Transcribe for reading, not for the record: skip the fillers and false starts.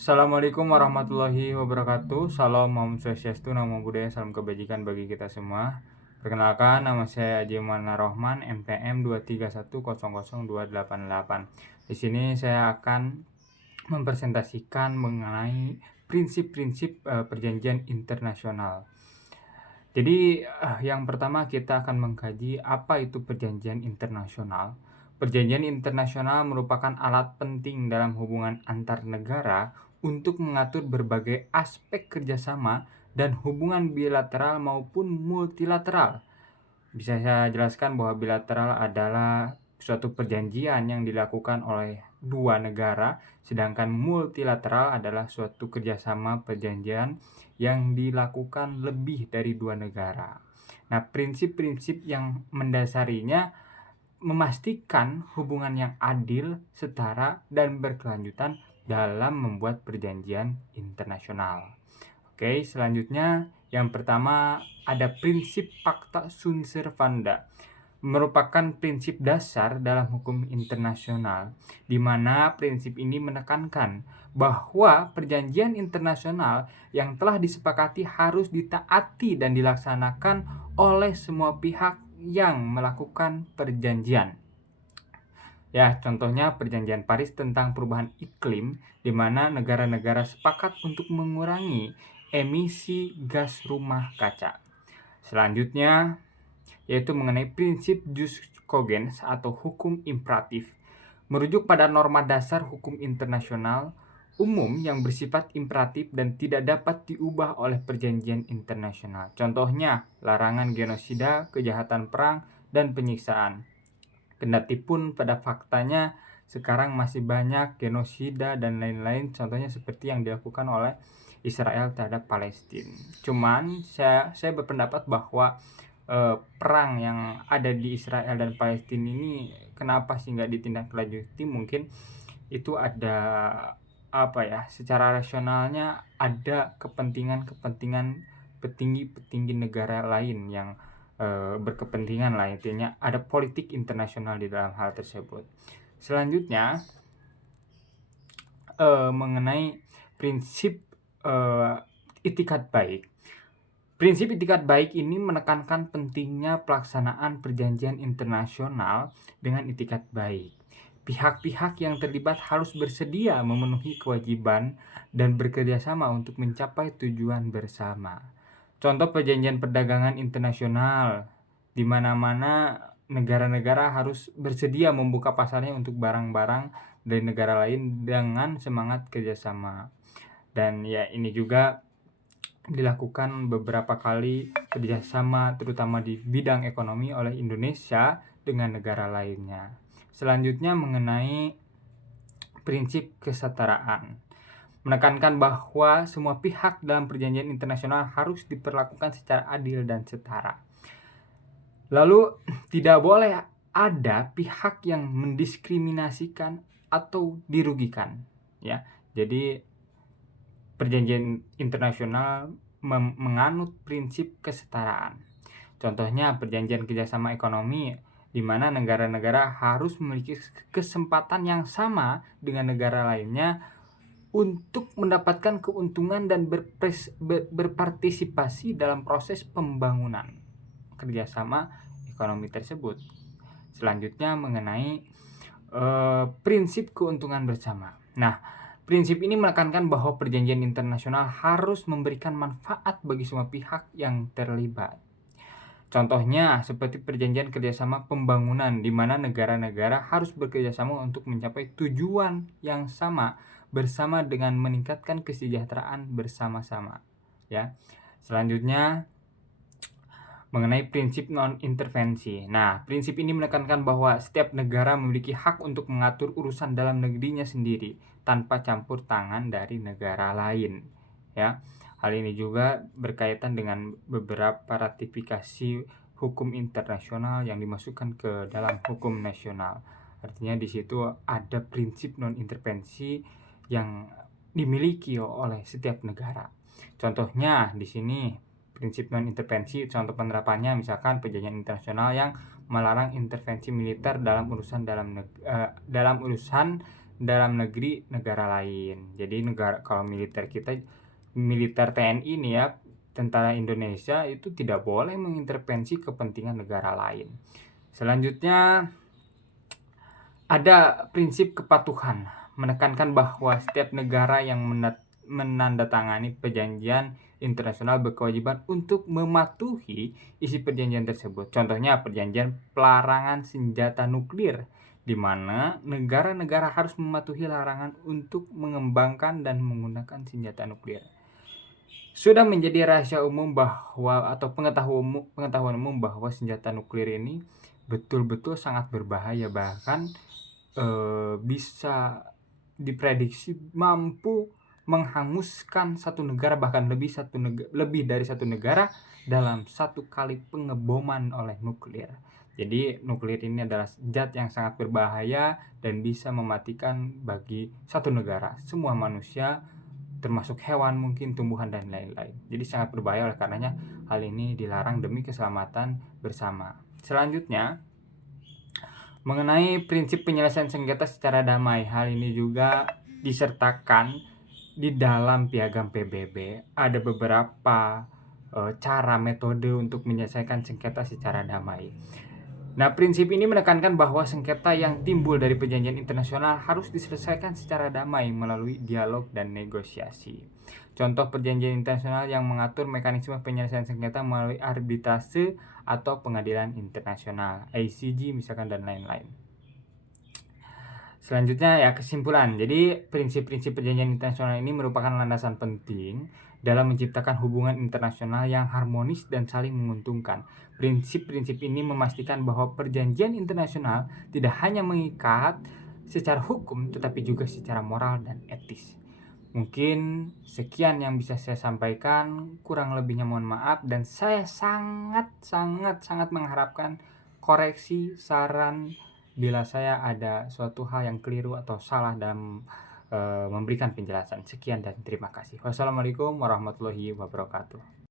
Assalamualaikum warahmatullahi wabarakatuh. Salam Om Swastiastu, Namo Buddhaya, salam kebajikan bagi kita semua. Perkenalkan, nama saya Aji Mana Rohman, NPM 231000288. Di sini saya akan mempresentasikan mengenai prinsip-prinsip perjanjian internasional. Jadi, yang pertama kita akan mengkaji apa itu perjanjian internasional. Perjanjian internasional merupakan alat penting dalam hubungan antar negara untuk mengatur berbagai aspek kerjasama dan hubungan bilateral maupun multilateral. Bisa saya jelaskan bahwa bilateral adalah suatu perjanjian yang dilakukan oleh dua negara, sedangkan multilateral adalah suatu kerjasama perjanjian yang dilakukan lebih dari dua negara. Nah, prinsip-prinsip yang mendasarinya memastikan hubungan yang adil, setara, dan berkelanjutan dalam membuat perjanjian internasional. Oke, selanjutnya yang pertama ada prinsip Pacta Sunt Servanda, merupakan prinsip dasar dalam hukum internasional, di mana prinsip ini menekankan bahwa perjanjian internasional yang telah disepakati harus ditaati dan dilaksanakan oleh semua pihak yang melakukan perjanjian. Ya, contohnya perjanjian Paris tentang perubahan iklim, di mana negara-negara sepakat untuk mengurangi emisi gas rumah kaca. Selanjutnya, yaitu mengenai prinsip jus cogens atau hukum imperatif, merujuk pada norma dasar hukum internasional umum yang bersifat imperatif dan tidak dapat diubah oleh perjanjian internasional. Contohnya, larangan genosida, kejahatan perang, dan penyiksaan. Kendati pun pada faktanya sekarang masih banyak genosida dan lain-lain, contohnya seperti yang dilakukan oleh Israel terhadap Palestina. Cuman saya berpendapat bahwa perang yang ada di Israel dan Palestina ini kenapa sih nggak ditindaklanjuti? Mungkin itu ada apa ya? Secara rasionalnya ada kepentingan-kepentingan petinggi-petinggi negara lain yang berkepentingan lah, intinya ada politik internasional di dalam hal tersebut. Selanjutnya mengenai prinsip itikat baik. Prinsip itikat baik ini menekankan pentingnya pelaksanaan perjanjian internasional dengan itikat baik. Pihak-pihak yang terlibat harus bersedia memenuhi kewajiban dan bekerjasama untuk mencapai tujuan bersama. Contoh perjanjian perdagangan internasional, di mana-mana negara-negara harus bersedia membuka pasarnya untuk barang-barang dari negara lain dengan semangat kerjasama. Dan ya, ini juga dilakukan beberapa kali kerjasama terutama di bidang ekonomi oleh Indonesia dengan negara lainnya. Selanjutnya mengenai prinsip kesetaraan, menekankan bahwa semua pihak dalam perjanjian internasional harus diperlakukan secara adil dan setara. Lalu tidak boleh ada pihak yang mendiskriminasikan atau dirugikan, ya. Jadi perjanjian internasional menganut prinsip kesetaraan. Contohnya perjanjian kerjasama ekonomi, di mana negara-negara harus memiliki kesempatan yang sama dengan negara lainnya untuk mendapatkan keuntungan dan berpartisipasi dalam proses pembangunan kerjasama ekonomi tersebut. Selanjutnya mengenai prinsip keuntungan bersama. Nah, prinsip ini menekankan bahwa perjanjian internasional harus memberikan manfaat bagi semua pihak yang terlibat. Contohnya seperti perjanjian kerjasama pembangunan, di mana negara-negara harus bekerjasama untuk mencapai tujuan yang sama bersama dengan meningkatkan kesejahteraan bersama-sama. Ya, selanjutnya mengenai prinsip non-intervensi. Nah, prinsip ini menekankan bahwa setiap negara memiliki hak untuk mengatur urusan dalam negerinya sendiri tanpa campur tangan dari negara lain. Ya, hal ini juga berkaitan dengan beberapa ratifikasi hukum internasional yang dimasukkan ke dalam hukum nasional. Artinya di situ ada prinsip non-intervensi yang dimiliki oleh setiap negara. Contohnya di sini prinsip non-intervensi, contoh penerapannya misalkan perjanjian internasional yang melarang intervensi militer dalam urusan dalam negeri negara lain. Jadi kalau militer TNI nih ya, tentara Indonesia itu tidak boleh mengintervensi kepentingan negara lain. Selanjutnya ada prinsip kepatuhan, menekankan bahwa setiap negara yang menandatangani perjanjian internasional berkewajiban untuk mematuhi isi perjanjian tersebut. Contohnya perjanjian pelarangan senjata nuklir, di mana negara-negara harus mematuhi larangan untuk mengembangkan dan menggunakan senjata nuklir. Sudah menjadi rahasia umum atau pengetahuan umum bahwa senjata nuklir ini betul-betul sangat berbahaya, bahkan bisa diprediksi mampu menghanguskan satu negara, bahkan lebih dari satu negara dalam satu kali pengeboman oleh nuklir. Jadi nuklir ini adalah zat yang sangat berbahaya dan bisa mematikan bagi satu negara, semua manusia, termasuk hewan mungkin, tumbuhan dan lain-lain. Jadi sangat berbahaya, oleh karenanya hal ini dilarang demi keselamatan bersama. Selanjutnya, mengenai prinsip penyelesaian sengketa secara damai, hal ini juga disertakan di dalam piagam PBB. Ada beberapa cara metode untuk menyelesaikan sengketa secara damai. Nah, prinsip ini menekankan bahwa sengketa yang timbul dari perjanjian internasional harus diselesaikan secara damai melalui dialog dan negosiasi. Contoh perjanjian internasional yang mengatur mekanisme penyelesaian sengketa melalui arbitrase atau pengadilan internasional, ICJ misalkan, dan lain-lain. Selanjutnya ya, kesimpulan. Jadi prinsip-prinsip perjanjian internasional ini merupakan landasan penting dalam menciptakan hubungan internasional yang harmonis dan saling menguntungkan. Prinsip-prinsip ini memastikan bahwa perjanjian internasional tidak hanya mengikat secara hukum, tetapi juga secara moral dan etis. Mungkin sekian yang bisa saya sampaikan, kurang lebihnya mohon maaf, dan saya sangat mengharapkan koreksi, saran bila saya ada suatu hal yang keliru atau salah dalam memberikan penjelasan. Sekian dan terima kasih. Wassalamualaikum warahmatullahi wabarakatuh.